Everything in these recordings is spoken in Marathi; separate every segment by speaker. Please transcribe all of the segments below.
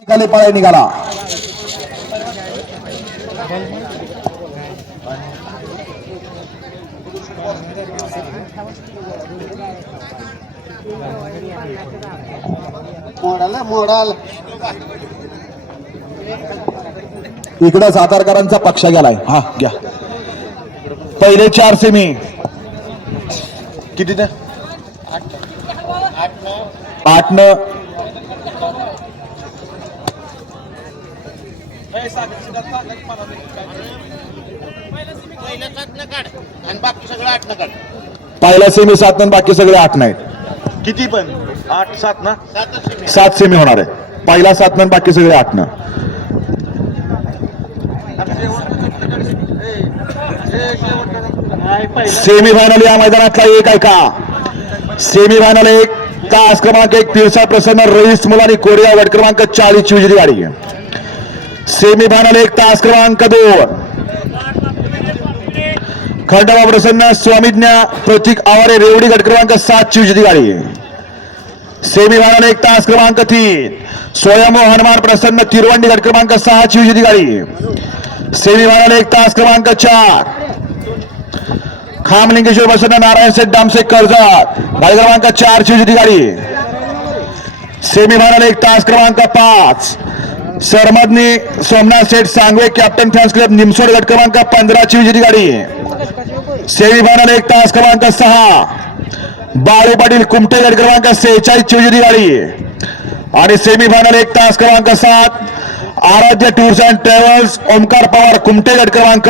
Speaker 1: निघाले पळाय निघाला.
Speaker 2: मोडाल मोडाल.
Speaker 1: इकडं सातारकरांचा पक्ष गेलाय. हा घ्या. पहिले चार सेमी किती आठ न
Speaker 2: पहिलं
Speaker 1: सेमी सात बाकी सगळे आठ नाहीत.
Speaker 3: किती पण? आठ सात ना.
Speaker 1: सात सेमी होणार आहे. पहिला सात न बाकी सगळे आठ न. सेमी फायनल या मैदानातला एक आहे का? सेमी फायनल एक तास क्रमांक एक तिरसा प्रसन्न रईस मुलानी कोरिया गट क्रमांक चाळीस ची विजयी गाडी सेमी फायनल एक तास क्रमांक दोन. खंडोबा प्रसन्न स्वामीज्ञा प्रतीक आवारे रेवडी गट क्रमांक सात शिवजी गाडी. सेमी फायनल एक तास क्रमांक तीन. स्वयंभू हनुमान प्रसन्न तिरवंडी गट क्रमांक सहा शिवजी गाडी. सेमी फायनल एक तास क्रमांक चार. खामलिंगेश्वर प्रसन्न नारायण शेठ दामसे कर्जत. गाडी क्रमांक चार शिवजी गाडी. सेमी फायनल एक तास क्रमांक पाच. सरमदनी Somnath Sheth Sangve captain fans club Nimsod गट क्रमांक पंधरा विजेती गाडी. सेमी फायनल एक तास क्रमांक सहा. बाळे पाटील कुमटे गट क्रमांक सेहेचाळीस विजेती गाडी. आणि सेमी फायनल एक तास क्रमांक सात. Aaradhya tours and travels Omkar Pawar Kumte गट क्रमांक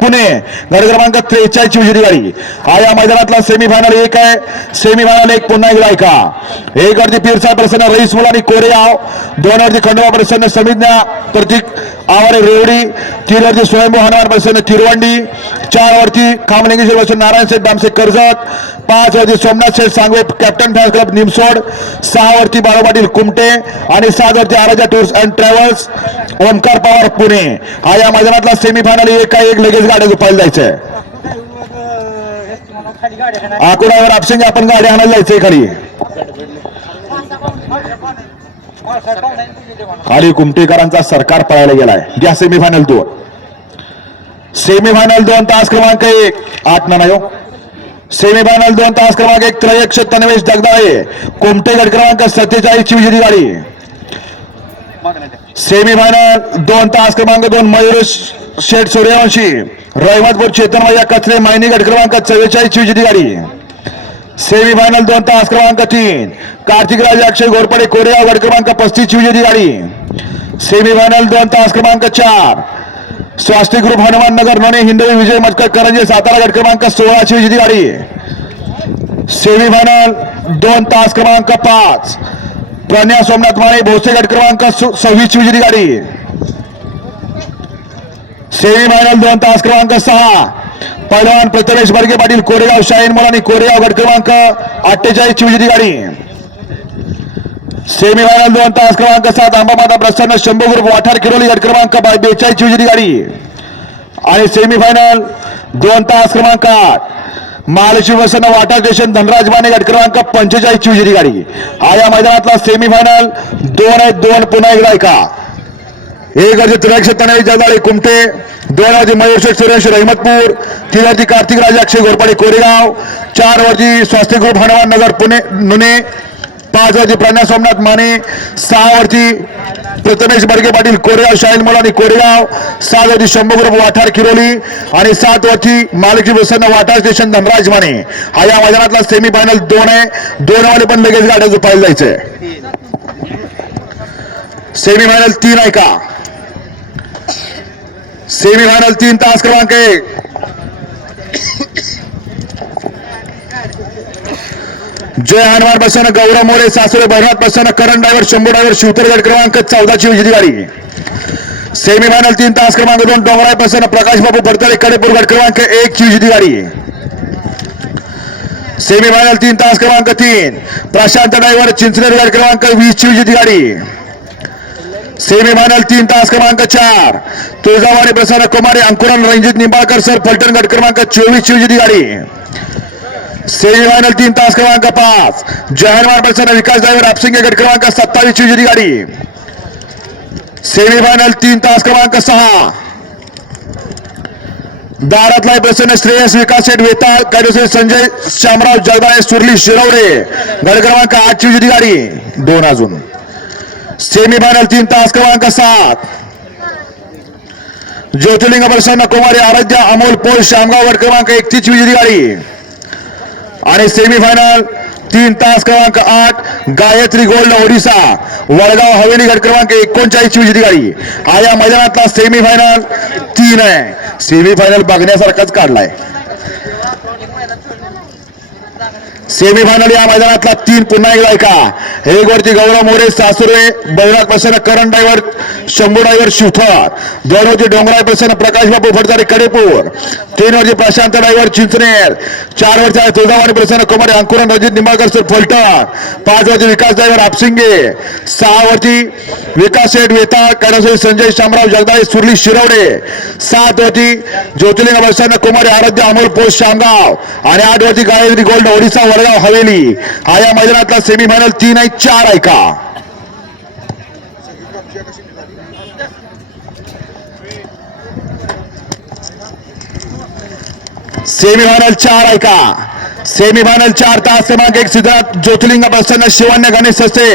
Speaker 1: पुणे गड क्रमांक त्रेचाळीस ची विजयी गाडी. हा या मैदानातला सेमीफायनल एक आहे. सेमीफायनल एक पुन्हा एकदा ऐका. एक वरती पीरसा प्रसन्न रईस मुलानी कोरेगाव. दोन वरती खंडोबा प्रसन्न समिज्ञा प्रतीक आवारे रेवडी. तीन वरती स्वयंभू हनुमान प्रसन्न तिरवंडी. चार वरती कामलिंगेश्वर प्रसन्न नारायण शेठ दामसे कर्जत. पाच वरती Somnath Sheth Sangve captain fan club Nimsod. सहा वरती बाळू पाटील कुमटे. आणि सात वरती आराजा tours and travels Omkar Pawar Pune. हा या मैदानातला सेमीफायनल एक आहे. एक लगेच गाड्या झोपायला जायचंय. आकुडावर आपशिंग आपण गाडी आणायला जायचंय खाली. खाली कुमटेकरांचा सरकार पळायला गेलाय. घ्या सेमीफायनल दोन. सेमीफायनल दोन तास क्रमांक एक. आठ ना नाही हो. सेमीफायनल दोन तास क्रमांक एक. त्रयक्ष तन्वेश जगदाळे. कोमटे गट क्रमांक सत्तेचाळीस ची विजयी गाडी. सेमी फायनल दोन तास क्रमांक दोन मयूर शेठ सूर्यवंशी. रहिमतपूर चेतन या कचरे मायनी गट क्रमांक चव्वेचाळीस ची गाडी सेमी फायनल दोन तास क्रमांक तीन कार्तिक राज अक्षय घोरपडे कोरेगाव गट क्रमांक पस्तीस ची गाडी सेमी फायनल दोन तास क्रमांक चार स्वास्तिक ग्रुप हनुमान नगर नोने हिंदवी विजय मटकर करंजे सातारा गट क्रमांक सोळा ची गाडी सेमी फायनल दोन तास क्रमांक पाच प्रज्ञा सोमनाथ माने भोसे गट क्रमांक सव्वीस ची विजयी गाडी. सेमी फायनल दोन तास क्रमांक सहा. पैलवान प्रथमेश बर्गे पाटील कोरेगाव शाहीन मुलानी कोरेगाव गट क्रमांक अठ्ठेचाळीस विजयी गाडी. सेमी फायनल दोन तास क्रमांक सात आंबामाता प्रसन्न शंभू ग्रुप वाठार किरोली गट क्रमांक बेचाळीस ची विजयी गाडी. आणि सेमी फायनल दोन तास क्रमांक आठ. महालक्ष्मी वाटा स्टेशन धनराज माने गट क्रमांक पंचेचाळीस ची गाडी. हा या मैदानातला सेमी फायनल दोन आहेत दोन पुन्हा एकदा ऐका. एक हजार त्र्याक्षे तणाई जगदाळे कुमटे. दोन हजार मयूरशेठ सुरेश रहमतपूर. तीन वरती कार्तिक राजा अक्षय घोरपाडे कोरेगाव. चार वरती स्वास्थ्य ग्रुप हनुमान नगर पुणे नुने. पाच वरती प्रणय सोमनाथ माने सहा वरती प्रथमेश बडगे पाटील कोरेगाव शाहीन मुलानी कोरेगाव सात वरती शंभू वाठार किरोली आणि सात वरती मालकी प्रसन्न वाठार स्टेशन धनराज माने. हा या मैदानातला सेमी फायनल दोन आहे. दोन वाले पण लगेच गाड्या झोपायला जायचंय सेमी फायनल तीन आहे का? सेमी फायनल तीन तास क्रमांक एक. जय हनुमान बसन गौरव मोरे सासरे भैरनाथ बसन करण डायवर शंभू ड्रायव्हर शिवतरगड क्रमांक चौदाची विजयी गाडी. सेमी फायनल तीन तास क्रमांक दोन डोंगराय बसन प्रकाश बाबू बडतळे कडेपूर गट क्रमांक एक ची विजयी गाडी. सेमी फायनल तीन तास क्रमांक तीन प्रशांत ड्रायव्हर चिंचनेर गट क्रमांक वीस ची विजयी गाडी. सेमी फायनल तीन तास क्रमांक चार तुळजावाडी प्रसाद कुमारी अंकुरन रणजित निंबाळकर सर फलटण गट क्रमांक चोवीस ची विजयी गाडी. सेमी फायनल तीन तास क्रमांक पाच. जहानवार प्रसन्न विकास ड्रायव्हर आपसिंगे गट क्रमांक सत्तावीस ची विजयी गाडी. सेमीफायनल तीन तास क्रमांक सहा. दारातला प्रसन्न श्रेयस विकास शेठ वेताळ कायदेशीर संजय, शामराव जगदाळे सुरली, शिरवडे. गड क्रमांक आठची विजेती गाडी. दोन अजून. सेमीफायनल तीन तास क्रमांक सात. ज्योतिर्लिंग प्रसन्न कुमारी, आराध्य, अमोल, पोल, शामगाव गड क्रमांक एकतीस विजेती गाडी. आणि सेमीफायनल तीन तास क्रमांक आठ गायत्री गोल्ड ओडिसा. वडगाव हवेली गट क्रमांक एकोणचाळीस ची विजेती गाडी. आया या मैदानातला सेमीफायनल तीन आहे. सेमीफायनल बघण्यासारखाच काढलाय. सेमीफायनल या मैदानातला तीन पुन्हा एकदा ऐका. एक वरती गौरव मोरे सासुरे बैराग प्रसन्न करण ड्रायव्हर शंभू ड्रायव्हर शिवथर दोन वरती डोंगराळ प्रसन्न प्रकाश बापू फडतारे कडेपूर. तीन वरती प्रशांत ड्रायव्हर चिंचनेर. चार वरती आहे तुळजावाणी प्रसन्न कुमार अंकुरन रजित निंबाळकर सर फलटण. पाच वरती विकास ड्रायव्हर आपसिंगे सहा वरती विकास शेठ वेताळ कैलासवाडी संजय शामराव जगदाळे सुरली शिरवडे. सात वरती ज्योतिलिंग प्रसन्न कुमारी आराध्य अमोल पोष शामगाव. आणि आठ वरती गायत्री गोल्ड ओडिसा वडगाव हवेली हा या मैदानातला सेमीफायनल तीन आहे, चार आहे का? सेमीफायनल चार आहे का? सेमीफायनल चार तास क्रमांक एक सिद्धार्थ ज्योतिर्लिंग प्रसन्न, शिवन्य, गणेश सस्ते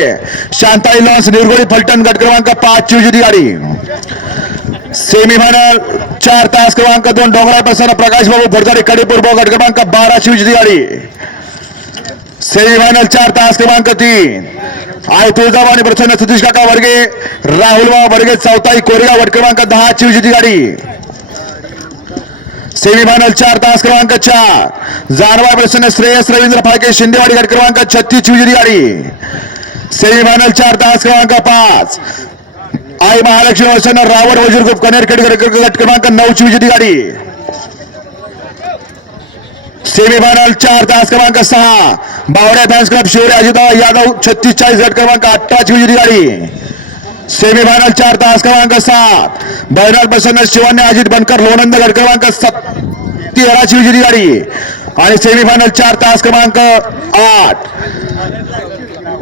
Speaker 1: शांताई लॉन्स, निर्गोळी फलटण, गट क्रमांक पाच ची विजेती गाडी. सेमीफायनल चार तास क्रमांक दोन, डोंगराळ प्रसन्न, प्रकाश बाबू फडतारे कडेपूर ब गट क्रमांक बारा ची विजेती गाडी. सेमीफायनल चार तास क्रमांक तीन. आय तुळजाभवानी प्रसन्न सतीश काका वर्गे राहुल बाबा वर्गे चौथाई कोरेगाव वट क्रमांक दहा चिवजीची गाडी. सेमीफायनल चार तास क्रमांक चार. जानवा प्रसन्न श्रेयस रवींद्र फाळके शिंदेवाडी गट क्रमांक छत्तीस चिवजीची गाडी. सेमीफायनल चार तास क्रमांक पाच. आई महालक्ष्मी प्रसन्न रावण वजीर ग्रुप कनेरखेड गट गट क्रमांक नऊ ची विजेती गाडी. सेमीफायनल चार तास क्रमांक सहा. बावड्या फॅन्स क्लब शिवरे अजिता यादव छत्तीस चाळीस गट क्रमांक अठराची विजेती गाडी. सेमीफायनल चार तास क्रमांक सात. बैनाल प्रसन्न शिवान्य अजित बनकर लोणंद गट क्रमांक सात तेराची विजेती गाडी. आणि सेमीफायनल चार तास क्रमांक आठ.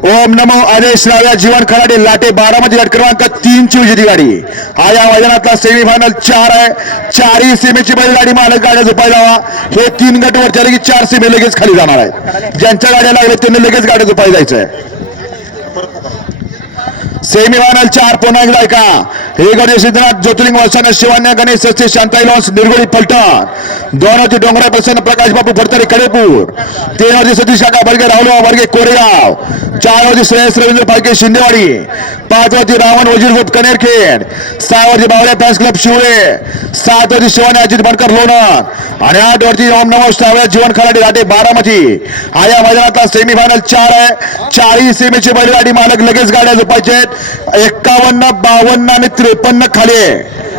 Speaker 1: ओम नमो आदेश राव्या जीवन खराडे लाटे बारामती गट क्रमांक तीन ची विजेती गाडी. हा या मैदानातला सेमीफायनल चार आहे. चारही सीमेची बैलगाडी मालक गाड्या झोपायला हवा. हे तीन गट वरच्या झाले की चार सेमी लगेच खाली जाणार आहेत. ज्यांच्या गाड्या लागल्या त्यांनी लगेच गाड्या झोपायला जायचं आहे सेमीफायनल चार पुन्हा एकदा ऐका. हे गणेश सिद्धनाथ ज्योतिर्लिंग वलसाने शिवान्य गणेश सस्ती शांताई लॉन्स निर्गोळी फलटण. दोन होती डोंगरा प्रसन्न प्रकाश बापू फडतरे कडेपूर. तीन होती सतीश काका बर्गे राहुल वर्गे कोरेगाव. चार होती श्रेयस रवींद्र फाळके शिंदेवाडी. पाच होती रावण वजीर कनेरखेड. सहा वरती बावड्या फॅन्स क्लब शिवळे सात वरती शिवानी अजित बनकर लोणंद आणि आठ वरती ओम नमो सावळ्या जीवन खराडी राटे बारामती. हा या मैदानातला सेमीफायनल चार आहे. चारही सेमीची बैलगाडी मालक लगेच गाड्या झोपायचे आहेत. एक्कावन्न बावन्न आणि त्रेपन्न खाली आहे.